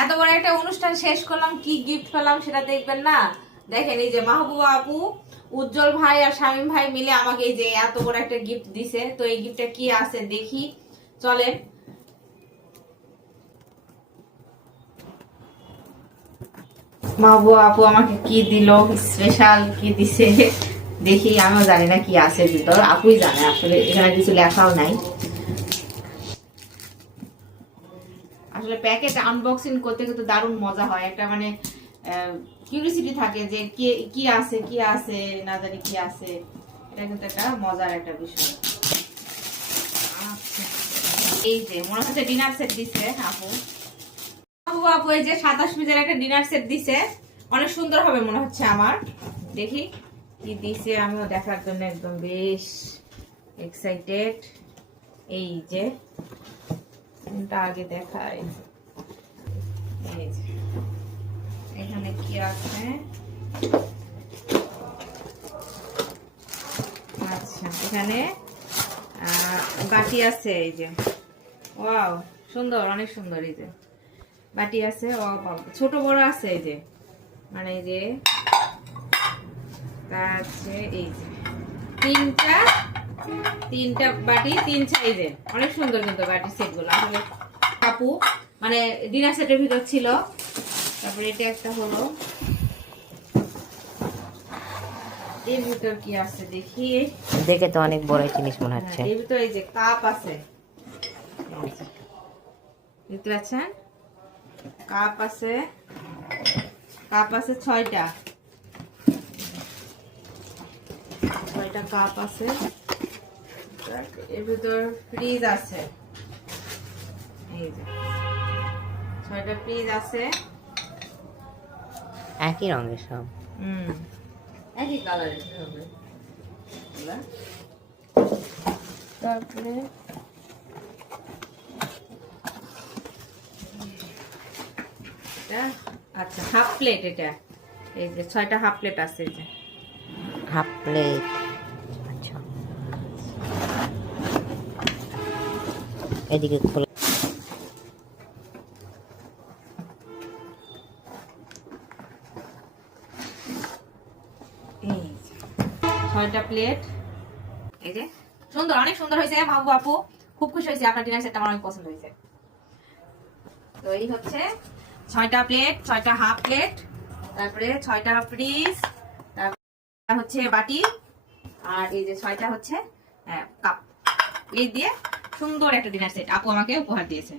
এত বড় একটা অনুষ্ঠান শেষ করলাম, কি গিফট পেলাম সেটা দেখবেন না? দেখেন এই যে মাহবুবা আপু, উজ্জ্বল ভাই আর শামীম ভাই মিলে আমাকে এই যে এত বড় একটা গিফট দিছে। তো এই গিফটটা কি আছে দেখি, চলেন। মাহবুবা আপু আমাকে কি দিল, স্পেশাল কি দিছে দেখি। আমিও জানি না কি আছে ভিতর, আপুই জানে, আসলে এখানে কিছু লেখাও নাই। আসলে প্যাকেট আনবক্সিং করতে কিন্তু দারুণ মজা হয়, একটা মানে কিউরিওসিটি থাকে যে কি আছে কি আছে, না জানি কি আছে। এটা কিন্তু একটা মজার একটা বিষয়। আচ্ছা, এই যে মনে হচ্ছে ডিনার সেট দিছে আপু। আপু আপু এই যে 27 পিসের একটা ডিনার সেট দিছে, অনেক সুন্দর হবে মনে হচ্ছে আমার। দেখি কি দিছে, আমিও দেখার জন্য একদম বেশ এক্সাইটেড। এই যে কোনটা আগে দেখাই, এই যে এখানে কি আছে। আচ্ছা, এখানে বাটি আছে, এই যে ওয়াও সুন্দর, অনেক সুন্দর। এই যে বাটি আছে, ছোট বড় আছে, এই যে মানে এই যে আছে, এই যে তিনটা বাটি, তিন সাইজে, অনেক সুন্দর কিন্তু বাটি সেট গুলো। আসলে আপু মানে ডিনার সেটের ভিতর ছিল। তারপরে এটা একটা হলো, এর ভিতর কি আছে দেখি। দেখে তো অনেক বড় জিনিস মনে হচ্ছে। এর ভিতর এই যে কাপ আছে, দেখতে পাচ্ছেন? কাপ আছে, কাপ আছে 6টা, 6টা কাপ আছে। এর ভিতর ফ্রিজ আছে, এই যে 6টা ফ্রিজ আছে। একই রঙের সব। একই কালারের হবে। তারপরে আচ্ছা হাফ প্লেট, এটা এই যে 6টা হাফ প্লেট আছে, এই যে হাফ প্লেট। আচ্ছা, এদিকে খোলা। এই যে 6টা প্লেট। এই যে সুন্দর, অনেক সুন্দর হয়েছে মাহবুব আপু, খুব খুশি হয়েছে। আপনার ডিনার সেটটা আমার অনেক পছন্দ হয়েছে। তো এই হচ্ছে 6টা প্লেট, 6টা হাফ প্লেট, তারপরে 6টা ফ্রিজ, তারপরে হচ্ছে বাটি, আর এই যে 6টা হচ্ছে কাপ। এই দিয়ে সুন্দর একটা ডিনার সেট আপু আমাকে উপহার দিয়েছে।